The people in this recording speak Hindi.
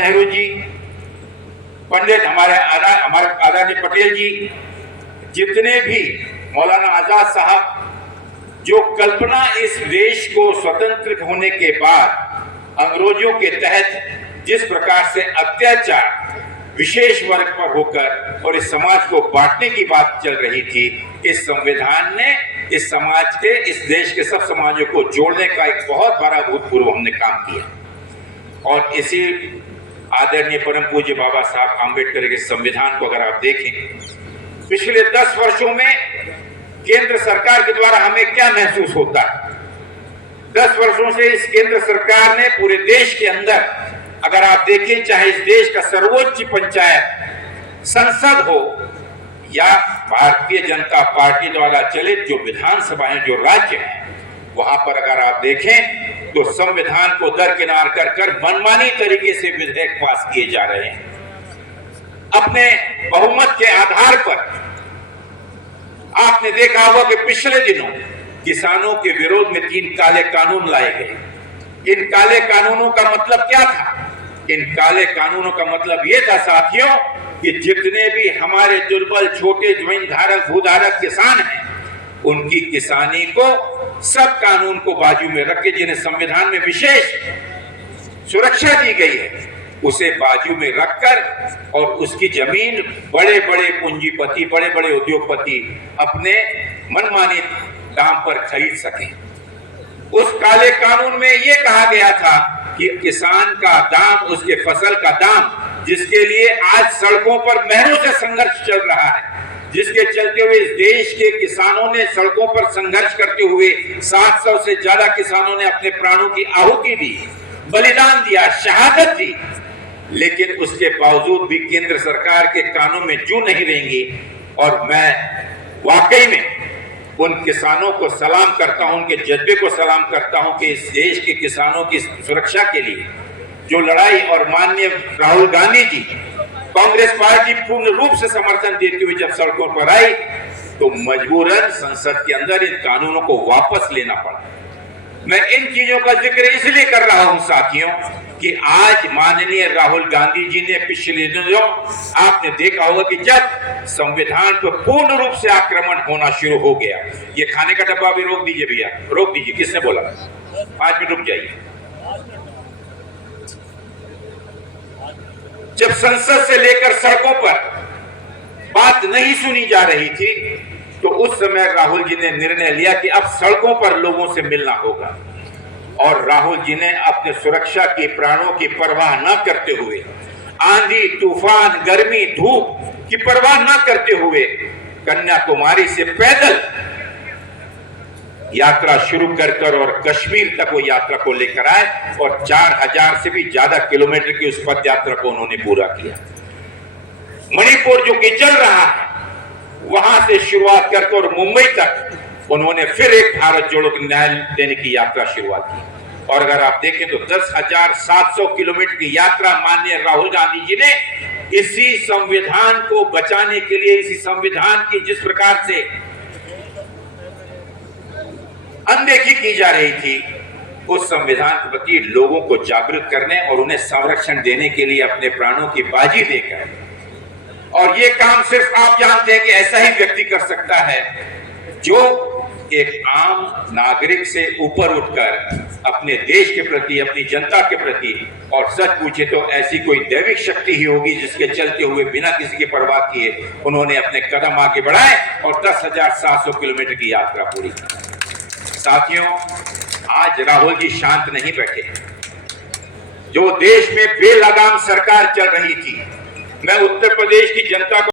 नेहरू जी, पंडित हमारे आदरणीय पटेल जी, जितने भी मौलाना आजाद साहब, जो कल्पना इस देश को स्वतंत्र होने के बाद अंग्रेजों के तहत जिस प्रकार से अत्याचार विशेष वर्ग पर होकर और इस समाज को बांटने की बात चल रही थी, इस संविधान ने इस समाज के, इस देश के सब समाजों को जोड़ने का एक बहुत बड़ा भूतपूर्व हमने काम किया। और इसी आदरणीय परम पूज्य बाबा साहब आंबेडकर के संविधान को अगर आप देखें, पिछले 10 वर्षों में केंद्र सरकार के द्वारा हमें क्या महसूस होता है। 10 वर्षों से इस केंद्र सरकार ने पूरे देश के अंदर, अगर आप देखें, चाहे इस देश का सर्वोच्च पंचायत संसद हो या भारतीय जनता पार्टी द्वारा चलित जो विधानसभाएं, जो राज्य हैं, वहां पर अगर आप देखें तो संविधान को दरकिनार कर कर मनमानी तरीके से विधेयक पास किए जा रहे हैं अपने बहुमत के आधार पर। आपने देखा होगा कि पिछले दिनों किसानों के विरोध में 3 काले कानून लाए गए। इन काले कानूनों का मतलब क्या था? इन काले कानूनों का मतलब यह था साथियों कि जितने भी हमारे दुर्बल छोटे जमीन धारक, भूधारक किसान हैं, उनकी किसानी को सब कानून को बाजू में रख के, जिन्हें संविधान में विशेष सुरक्षा दी गई है, उसे बाजू में रखकर और उसकी जमीन बड़े बड़े पूंजीपति, बड़े बड़े उद्योगपति अपने मनमाने दाम पर खरीद सकें। उस काले कानून में यह कहा गया था कि किसान का दाम, उसके फसल का दाम, जिसके लिए आज सड़कों पर महीनों से संघर्ष चल रहा है, जिसके चलते हुए इस देश के किसानों ने सड़कों पर संघर्ष करते हुए 700 से ज्यादा किसानों ने अपने प्राणों की आहुति दी, बलिदान दिया, शहादत दी, लेकिन उसके बावजूद भी केंद्र सरकार के कानों में जू नहीं रहेंगी। और मैं वाकई में उन किसानों को सलाम करता हूं, उनके जज्बे को सलाम करता हूं कि इस देश के किसानों की सुरक्षा के लिए जो लड़ाई, और माननीय राहुल गांधी जी, कांग्रेस पार्टी पूर्ण रूप से समर्थन देते हुए जब सड़कों पर आई तो मजबूरन संसद के अंदर इन कानूनों को वापस लेना पड़ा। मैं इन चीजों का जिक्र इसलिए कर रहा हूं साथियों कि आज माननीय राहुल गांधी जी ने पिछले दिनों आपने देखा होगा कि जब संविधान पर पूर्ण रूप से आक्रमण होना शुरू हो गया, ये खाने का डब्बा भी रोक दीजिए भैया, रोक दीजिए, किसने बोला? 5 मिनट रुक जाइए। जब संसद से लेकर सड़कों पर बात नहीं सुनी जा रही थी, तो उस समय राहुल जी ने निर्णय लिया कि अब सड़कों पर लोगों से मिलना होगा। और राहुल जी ने अपने सुरक्षा की, प्राणों की परवाह न करते हुए, आंधी तूफान, गर्मी, धूप की परवाह न करते हुए कन्याकुमारी से पैदल यात्रा शुरू कर और कश्मीर तक वो यात्रा को लेकर आए और 4000 से भी ज्यादा किलोमीटर की उस पद यात्रा को उन्होंने पूरा किया। मणिपुर जो कि चल रहा है, वहां से शुरुआत करके और मुंबई तक उन्होंने फिर एक भारत जोड़ो न्याय देने की यात्रा शुरुआत की। और अगर आप देखें तो 10,700 किलोमीटर की यात्रा माननीय राहुल गांधी जी ने इसी संविधान को बचाने के लिए, इसी संविधान की जिस प्रकार से अनदेखी की जा रही थी, उस संविधान के प्रति लोगों को जागरूक करने और उन्हें संरक्षण देने के लिए अपने प्राणों की बाजी देकर, और ये काम सिर्फ आप जानते हैं कि ऐसा ही व्यक्ति कर सकता है जो एक आम नागरिक से ऊपर उठकर अपने देश के प्रति, अपनी जनता के प्रति, और सच पूछे तो ऐसी कोई दैविक शक्ति ही होगी जिसके चलते हुए बिना किसी की परवाह किए उन्होंने अपने कदम आगे बढ़ाए और 10,700 किलोमीटर की यात्रा पूरी की। साथियों, आज राहुल जी शांत नहीं बैठे। जो देश में बेलगाम सरकार चल रही थी, मैं उत्तर प्रदेश की जनता को